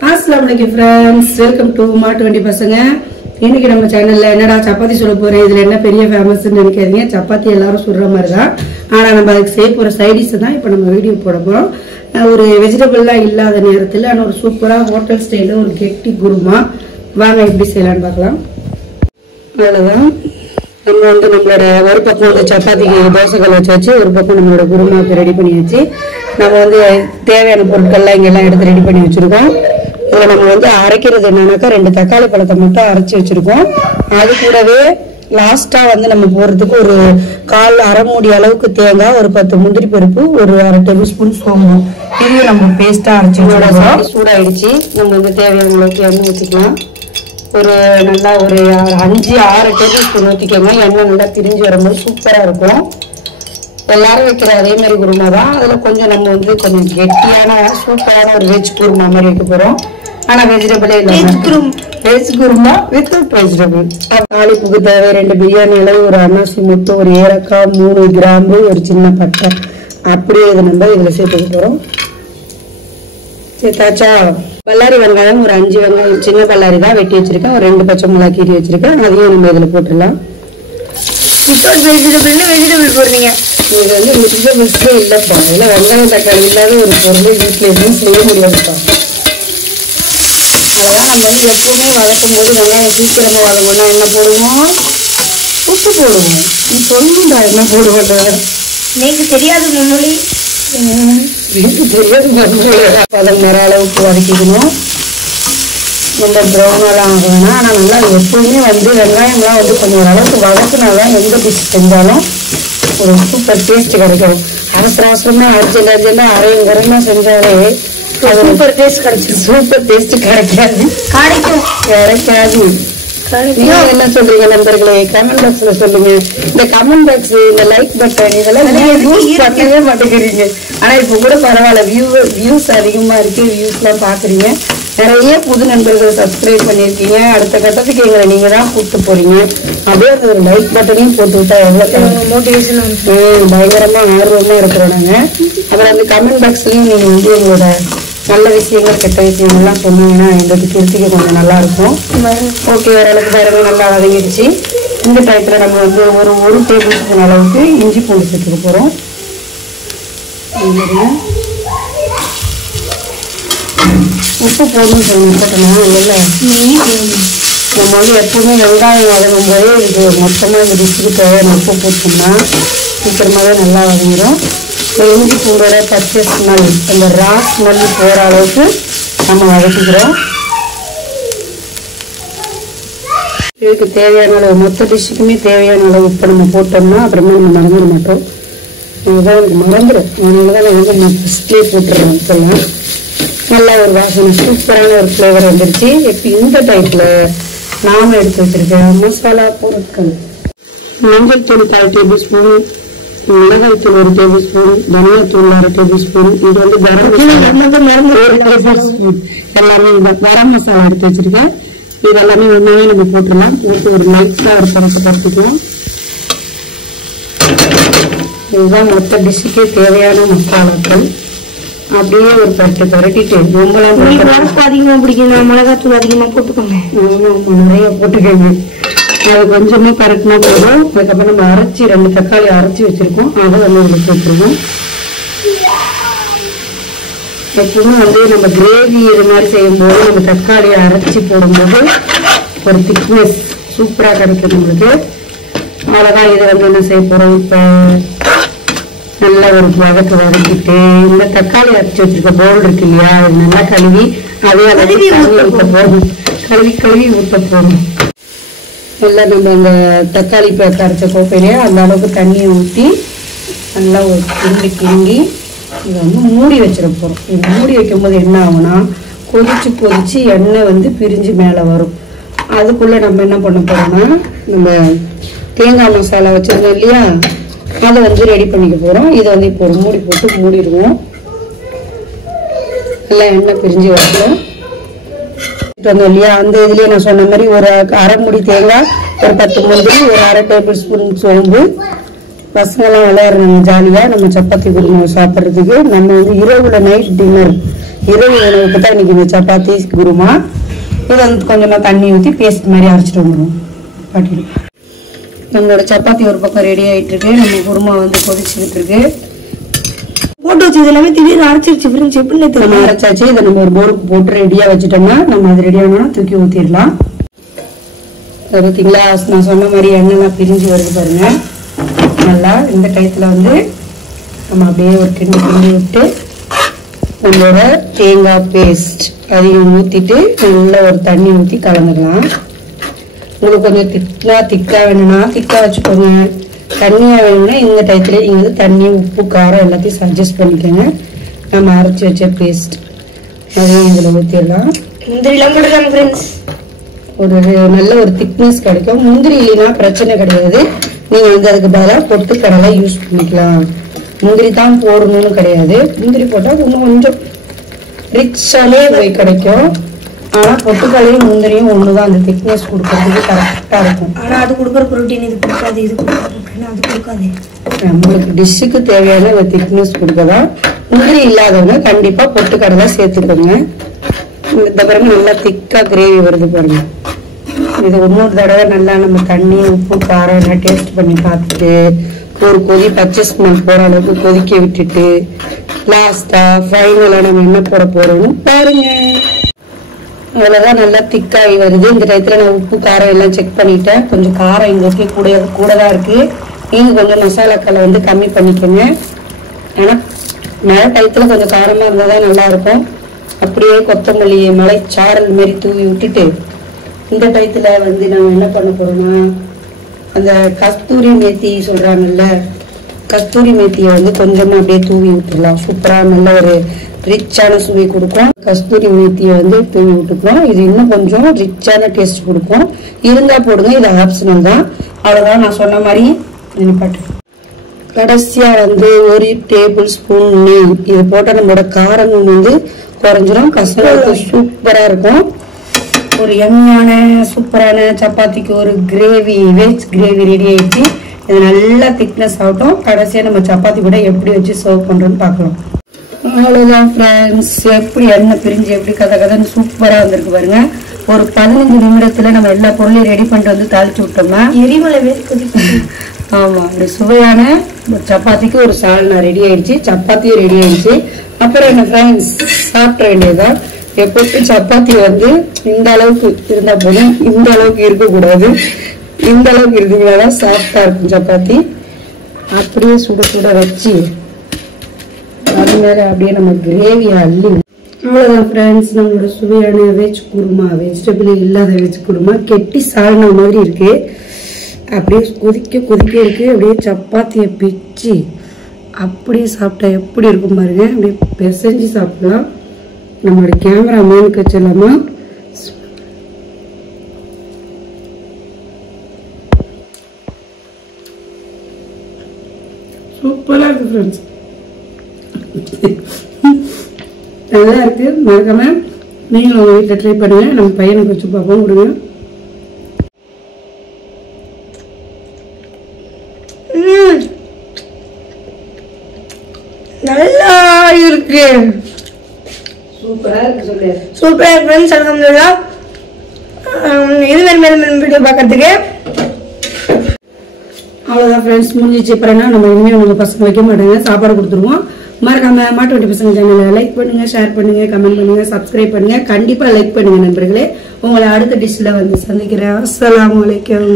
Assalamualaikum friends, welcome to Maat Vandi Pasanga. இன்னைக்கு நம்ம சேனல்ல என்னடா சப்பாத்தி சொல்ல போறேன், இதுல என்ன பெரிய ஃபேமஸ்னு நினைக்காதீங்க. சப்பாத்தி எல்லாரும் சொல்ற மாதிரி தான், ஆனா நம்ம அதுக்கு செய்ய போற சைட் டிஷ் தான் இப்போ நம்ம வீடியோ போட போறோம். ஒரு வெஜிடபிள்லாம் இல்லாத நேரத்துல ஆனா ஒரு சூப்பரா ஹோட்டல் ஸ்டைல்ல ஒரு கெட்டி குருமா வாங்க எப்படி செய்யலாம்னு பார்க்கலாம். அவ்வளவுதான். நம்ம நம்மளோட ஒரு பக்கம் சப்பாத்திக்கு தோசைகள் வச்சு ஒரு பக்கம் நம்மளோட குருமாவுக்கு ரெடி பண்ணியாச்சு. நம்ம தேவையான பொருட்கள்லாம் இங்கெல்லாம் எடுத்து ரெடி பண்ணி வச்சிருக்கோம். இதுல நம்ம அரைக்கிறது என்னன்னாக்கா 2 தக்காளி பழத்தை மட்டும் அரைச்சி வச்சிருக்கோம். அது கூடவே லாஸ்டா நம்ம போடுறதுக்கு ஒரு அரை மூடி அளவுக்கு தேங்காய், ஒரு 10 முந்திரி பருப்பு, ஒரு அரை டேபிள் ஸ்பூன் சோம்பு, இதையும் நம்ம பேஸ்டா அரைச்சி வச்சிருக்கோம். சூடாயிடுச்சு. நம்ம தேவையான அளவுக்கு எண்ணெய் ஊற்றிக்கலாம். ஒரு நல்லா ஒரு 5-6 டேபிள் ஸ்பூன் ஊற்றிக்கோங்க. எண்ணெய் நல்லா திரிஞ்சு வரும்போது சூப்பரா இருக்கும். எல்லாரும் வைக்கிற அதே மாதிரி குருமா தான். அதுல கொஞ்சம் நம்ம கொஞ்சம் கெட்டியான சூப்பரான ஒரு வெஜ் குருமா மாதிரி வைக்க போறோம். ஆனா வெஜிடபிளே இல்லை, வெஜ் குருமா வித் வெஜிடபிள். தாளிப்புக்கு தேவை 2 பிரியாணி இலை, ஒரு அன்னாசி முட்டை, ஒரு ஏலக்காய், 3 கிராம்பு, ஒரு சின்ன பட்டை, அப்படியே இது நம்ம இதுல சேர்த்துக்க போறோம். சேர்த்தாச்சா? பல்லாரி வெங்காயம் ஒரு 5 வெங்காயம், சின்ன பல்லாரி தான் வெட்டி வச்சிருக்கேன். ஒரு 2 பச்சை மிளகாய் கீரி வச்சிருக்கேன். அதையும் நம்ம இதுல போட்டுடலாம். வெஜிடபிள் போடுறீங்க, இது வெஜிடபிள்ஸே இல்லப்பா. இதுல வெங்காயம் தக்காளி இல்லாத ஒரு பொருள் வீட்டுல எதுவும் செய்ய முடியாதுப்பா. அதெல்லாம் நம்ம எப்பவுமே வதக்கும் போது வெங்காயம் சீக்கிரமா வதக்கணும்னா என்ன போடுவோம்? உப்பு போடுவோம். நீ சொல்லுண்டா என்ன போடுவோம்? எனக்கு தெரியாது மொழி, எனக்கு தெரியாது. பதம் வர அளவுக்கு வதக்கிக்கணும். ரொம்ப ப்ரௌனெல்லாம் ஆகணும்னா, ஆனால் நல்லா எப்பவுமே வெங்காயம்லாம் கொஞ்சம் ஓரளவுக்கு வதக்குனாதான் எந்த டிஷ் செஞ்சாலும் ஒரு சூப்பர் டேஸ்ட் கிடைக்கும். அவசரமா அர்ஜென்டா அரையும் குறைமா செஞ்சாலே சூப்பர் டேஸ்ட் கிடைக்கும். சூப்பர் டேஸ்ட் கிடைக்காது. நீங்க என்ன சொல்றீங்க நண்பர்களே? கமெண்ட் பாக்ஸ்ல சொல்லுங்க. இந்த கமெண்ட் பாக்ஸ், இந்த லைக் பட்டன் இதெல்லாம் யூஸ் பண்ணவே மாட்டேங்கிறீங்க. ஆனா இப்ப கூட பரவாயில்ல, வியூஸ் அதிகமா இருக்கு, வியூஸ் எல்லாம் பாக்குறீங்க. நிறைய புது நண்பர்கள் சப்ஸ்கிரைப் பண்ணிருக்கீங்க. அடுத்த கட்டத்துக்கு எங்களை நீங்க தான் கூப்பிட்டு போறீங்க. அப்படியே அந்த ஒரு லைக் பட்டனையும் போட்டு விட்டா எவ்வளவு மோட்டிவேஷன், பயங்கரமா ஆர்வமா இருக்கிறோம் நாங்க. அப்புறம் அந்த கமெண்ட் பாக்ஸ்லயும் நீங்க எங்களோட நல்ல விஷயங்கள் கெட்ட விஷயங்கள்லாம் சொன்னீங்கன்னா எங்களுக்கு திருத்திக்க கொஞ்சம் நல்லா இருக்கும். ஓகே, ஓரளவுக்கு பாருங்க நல்லா வதங்கிடுச்சு. இந்த டயத்துல நம்ம ஒரு டேபிள் ஸ்பூன் அளவுக்கு இஞ்சி பூண்டு சேர்த்துக்க போறோம். உப்பு போடணும்னு போட்டோம்னா இல்லை, நம்ம எப்பவுமே வெங்காயம் வதங்கும் போதே இது மொத்தமாக இந்த டிஷ்ஷுக்கு தேவையான உப்பு போட்டோம்னா சீக்கிரமாகவே நல்லா வதங்கிடும். இஞ்சி பூண்டோட பச்சை ஸ்மெல், அந்த ரா ஸ்மெல் போகிற அளவுக்கு நம்ம வதக்கிக்கிறோம். இதுக்கு தேவையான அளவு, மொத்த டிஷ்ஷுக்குமே தேவையான அளவு உப்பு நம்ம போட்டோம்னா அப்புறமா நம்ம மறந்துட மாட்டோம். இதுதான் எனக்கு மறந்துடும், அதனால தான் நான் ஃபஸ்ட்லேயே போட்டுடுறேன். இப்போல்லாம் நல்லா ஒரு வாசனை, சூப்பரான ஒரு ஃப்ளேவர் வந்துருச்சு. இப்போ இந்த டைப்ல நாம எடுத்து வச்சிருக்கேன் மசாலா பொருட்கள். மஞ்சள் தூள் 1/4 டேபிள் ஸ்பூன், மிளகாய் தூள் 1 டேபிள் ஸ்பூன், தனியா தூள் 1/2 டேபிள் ஸ்பூன், இது கரம் மசாலா ஸ்பூன், எல்லாமே கரம் மசாலா எடுத்து வச்சிருக்கேன். இது எல்லாமே ஒன்னாவே நம்ம போட்டுடலாம். போட்டு ஒரு லைட்டா ஒரு பரப்பிக்கலாம். இதுதான் மொத்த டிஷ்ஷுக்கே தேவையான மசாலாக்கள். அப்படியே ஒரு பரட்டிட்டு ரொம்பலாம் அதிகமா பிடிக்கும், மிளகாத்தூள் அதிகமா போட்டுக்கோங்க. நிறைய போட்டுக்கோங்க. அது கொஞ்சமா பரட்டினா போதும். அதுக்கப்புறம் நம்ம அரைச்சி 2 தக்காளி அரைச்சி வச்சிருக்கோம், அதை இதுல சேர்த்துருவோம். எப்பவுமே நம்ம கிரேவி இது மாதிரி செய்யும் போது நம்ம தக்காளியை அரைச்சி போடும்போது ஒரு திக்னஸ் சூப்பரா கிடைக்கும் நம்மளுக்கு. அவ்வளவுதான். இது என்ன செய்ய போறோம், இப்ப நல்லா ஒரு வதக்கிட்டு இந்த தக்காளி அரைச்சி வச்சிருக்க பவுல் இருக்கு இல்லையா, அது நல்லா கழுவி அதே அளவுக்கு தண்ணி ஊற்ற போதும். கழுவி ஊற்ற போதும். நல்லா நம்ம அந்த தக்காளி பேக்க அரைச்ச கோப்பையிலேயே அந்த அளவுக்கு தண்ணியை ஊற்றி நல்லா ஒரு கிண்டி இதை மூடி வச்சிட போறோம். இது மூடி வைக்கும் போது என்ன ஆகும்னா, கொதிச்சு எண்ணெய் பிரிஞ்சு மேலே வரும். அதுக்குள்ள நம்ம என்ன பண்ண போறோம்னா, நம்ம தேங்காய் மசாலா வச்சிருந்தோம் இல்லையா, அதை ரெடி பண்ணிக்க போறோம். இதை இப்போ ஒரு மூடி போட்டு மூடிடுவோம். நல்லா எண்ணெய் பிரிஞ்சு வரணும் இல்லையா. அந்த இதுலயே நான் சொன்ன மாதிரி ஒரு அரை மூடி தேங்காய், ஒரு 10 முந்திரி, ஒரு அரை டேபிள் ஸ்பூன் சோம்பு. பசங்கெல்லாம் விளையாடுறாங்க ஜாலியா நம்ம சப்பாத்தி குருமா சாப்பிட்றதுக்கு. நம்ம இரவுல நைட் டின்னர் இரவு உணவுக்கு தான் இன்னைக்கு இந்த சப்பாத்தி குருமா. இதை வந்து கொஞ்சமா தண்ணி ஊற்றி பேஸ்ட் மாதிரி அரைச்சிட்டு வந்துடும் பாட்டி. நம்மளோட சப்பாத்தி ஒரு பக்கம் ரெடி ஆகிட்டு இருக்கு. நம்ம குருமா வந்து கொதிச்சுக்கிட்டு இருக்கு. போட்டு வச்சது எல்லாமே திடீர்னு அரைச்சிருச்சு ஃப்ரெண்ட்ஸ். எப்படி நம்ம அரைச்சாச்சு. இதை நம்ம ஒரு போருக்கு போட்டு ரெடியாக வச்சுட்டோம்னா நம்ம அது ரெடி ஆனோம்னா தூக்கி ஊற்றிடலாம். பார்த்தீங்களா, நான் சொன்ன மாதிரி எண்ணெய்லாம் பிரிஞ்சு வருது பாருங்க. நல்லா இந்த டயத்தில் வந்து நம்ம அப்படியே ஒரு கிண்டி விட்டு நம்மளோட தேங்காய் பேஸ்ட் அதையும் ஊற்றிட்டு நல்லா ஒரு தண்ணி ஊற்றி கலந்துக்கலாம். உங்களுக்கு கொஞ்சம் திக்கா வேணும்னா திக்கா வச்சுக்கோங்க. தண்ணியாக வேணும்னா இந்த டயத்துல நீங்கள் வந்து தண்ணி உப்பு காரம் எல்லாத்தையும் சட்ஜஸ்ட் பண்ணிக்கோங்க. நம்ம அரைச்சி வச்ச பேஸ்ட் அதையும் இதில் ஊற்றிடலாம். முந்திரிலாம் போட்டுருக்காங்க ஃப்ரெண்ட்ஸ். ஒரு நல்ல ஒரு திக்னஸ் கிடைக்கும். முந்திரி இல்லைன்னா பிரச்சனை கிடையாது. நீங்கள் வந்து அதுக்கு பதிலாக பொட்டுக்கடலை யூஸ் பண்ணிக்கலாம். முந்திரி தான் போடணும்னு கிடையாது. முந்திரி போட்டால் கொஞ்சம் ரிச்சாலே கிடைக்கும். ஆனால் பொட்டுக்கடலையும் முந்திரியும் ஒன்று தான் அந்த திக்னஸ் கொடுக்கறதுக்கு கரெக்டாக இருக்கும். ஆனால் அது கொடுக்குற ப்ரோட்டீன் இது கொடுக்காது, இது கொடுக்காது, அது கொடுக்காது. நம்மளுக்கு டிஷ்ஷுக்கு தேவையான அந்த திக்னஸ் கொடுக்கதான். முந்திரி இல்லாதவங்க கண்டிப்பாக பொட்டுக்கடலை சேர்த்துக்கோங்க. இந்த பாருங்க நல்லா திக்கா கிரேவி வருது பாருங்க. இது இன்னொரு தடவை நல்லா நம்ம தண்ணி உப்பு காரம் எல்லாம் டேஸ்ட் பண்ணி பார்த்துட்டு ஒரு கொதி பச்சை ஸ்மெல் போற அளவுக்கு கொதிக்க விட்டுட்டு லாஸ்டா ஃபைனலா நம்ம என்ன போட போறோம்னு பாருங்க. அவ்வளவுதான், நல்லா திக்காகி வருது. இந்த டயத்துல நான் உப்பு காரம் எல்லாம் செக் பண்ணிட்டேன். கொஞ்சம் காரம் எங்களுக்கு கூட தான் இருக்கு. நீங்க கொஞ்சம் மசாலாக்களை வந்து கம்மி பண்ணிக்கோங்க. ஏன்னா மேல டயத்துல கொஞ்சம் காரமா இருந்தாதான் நல்லா இருக்கும். அப்படியே கொத்தமல்லி மலைச்சாரல் மாரி தூவி விட்டுட்டு இந்த டயத்துல வந்து நம்ம என்ன பண்ண போறோம்னா அந்த கஸ்தூரி மேத்தி சொல்றாங்கல்ல, கஸ்தூரி மேத்தியை வந்து கொஞ்சமா அப்படியே தூவி விட்டுடலாம். சூப்பரா நல்ல ஒரு ரிச்சான சுவை கொடுக்கும். கஸ்தூரி மேத்தியை வந்து தூவி விட்டுக்கிறோம். இது இன்னும் கொஞ்சம் ரிச்சான டேஸ்ட் கொடுக்கும். இருந்தா போடுங்க, இது ஆப்ஷனல் தான். அவ்வளவுதான், நான் சொன்ன மாதிரி நினைப்பாட்டு. கடைசியா வந்து ஒரு டேபிள் ஸ்பூன் நெய் இது போட்டா நம்மளோட காரங்கள் வந்து குறைஞ்சிரும். கசங்களுக்கு சூப்பரா இருக்கும். ஒரு எம்மியான சூப்பரான சப்பாத்திக்கு ஒரு கிரேவி, வெஜ் கிரேவி ரெடி ஆயிடுச்சு. இது நல்லா திக்னஸ் ஆகட்டும். கடைசியா நம்ம சப்பாத்தி கூட எப்படி வச்சு சர்வ் பண்றோம்னு பார்க்கலாம். அவ்வளவுதான் ஃப்ரெண்ட்ஸ். எப்படி எண்ணெய் பிரிஞ்சு எப்படி கதன்னு சூப்பரா வந்திருக்கு பாருங்க. ஒரு 15 நிமிடத்துல நம்ம எல்லா பொருளையும் ரெடி பண்ணிட்டு வந்து தாளிச்சு விட்டோம்னா எரிமலை ஆமா, ஒரு சுவையான சப்பாத்திக்கு ஒரு சால்னா ரெடி ஆயிடுச்சு. சப்பாத்தியும் ரெடி ஆயிடுச்சு. அப்புறம் என்ன ஃப்ரெண்ட்ஸ், சாப்பிட வேண்டியதுதான். எப்போதும் சப்பாத்தி வந்து இந்த அளவுக்கு இருந்தா போதும், இந்த அளவுக்கு இருக்கக்கூடாது. இந்த அளவுக்கு இருந்தீங்கன்னா சாஃப்டா இருக்கும் சப்பாத்தி. அப்படியே சுட சுட வச்சு அது மேல அப்படியே நம்ம கிரேவி அள்ளி. அவ்வளவுதான் ஃப்ரெண்ட்ஸ், நம்மளோட சுவையான வெஜ் குருமா, வெஜிடபிள் இல்லாத வெஜ் குருமா கெட்டி சால்னா மாதிரி இருக்கு. அப்படியே கொதிக்க கொதிக்க இருக்கு. அப்படியே சப்பாத்தியை பிச்சு அப்படியே சாப்பிட்டா எப்படி இருக்கும் பாருங்க. அப்படியே பெசஞ்சு சாப்பிடலாம். நம்மளோட கேமரா மேனுக்கு வச்சிடலாமா? சூப்பரா இருக்கு ஃப்ரெண்ட்ஸ். நல்லா இருக்கு. மறக்காம நீங்களும் உங்க வீட்டில் ட்ரை பண்ணுங்க. நம்ம பையனுக்கு வச்சு பார்ப்போம். கொடுங்க. நல்லா இருக்கு. சூப்பரா இருக்கு. சொல்லு. சூப்பரா இருக்கு ஃப்ரெண்ட்ஸ். அல்ஹம்துலில்லாஹ். இது மேலும் வீடியோ பார்க்கறதுக்கு அவ்வளவுதான் ஃப்ரெண்ட்ஸ், முடிஞ்சிச்சு. அப்புறம் நம்ம இனிமேல் உங்க பசங்க வைக்க மாட்டாங்க, சாப்பாடு கொடுத்துருவோம். மறக்காம மாட்டு வண்டி பசங்க சேனலை லைக் பண்ணுங்க, ஷேர் பண்ணுங்க, கமெண்ட் பண்ணுங்க, சப்ஸ்கிரைப் பண்ணுங்க. கண்டிப்பா லைக் பண்ணுங்க நண்பர்களே. உங்களை அடுத்த டிஷ்ல வந்து சந்திக்கிறேன். அஸ்ஸலாமு அலைக்கும்.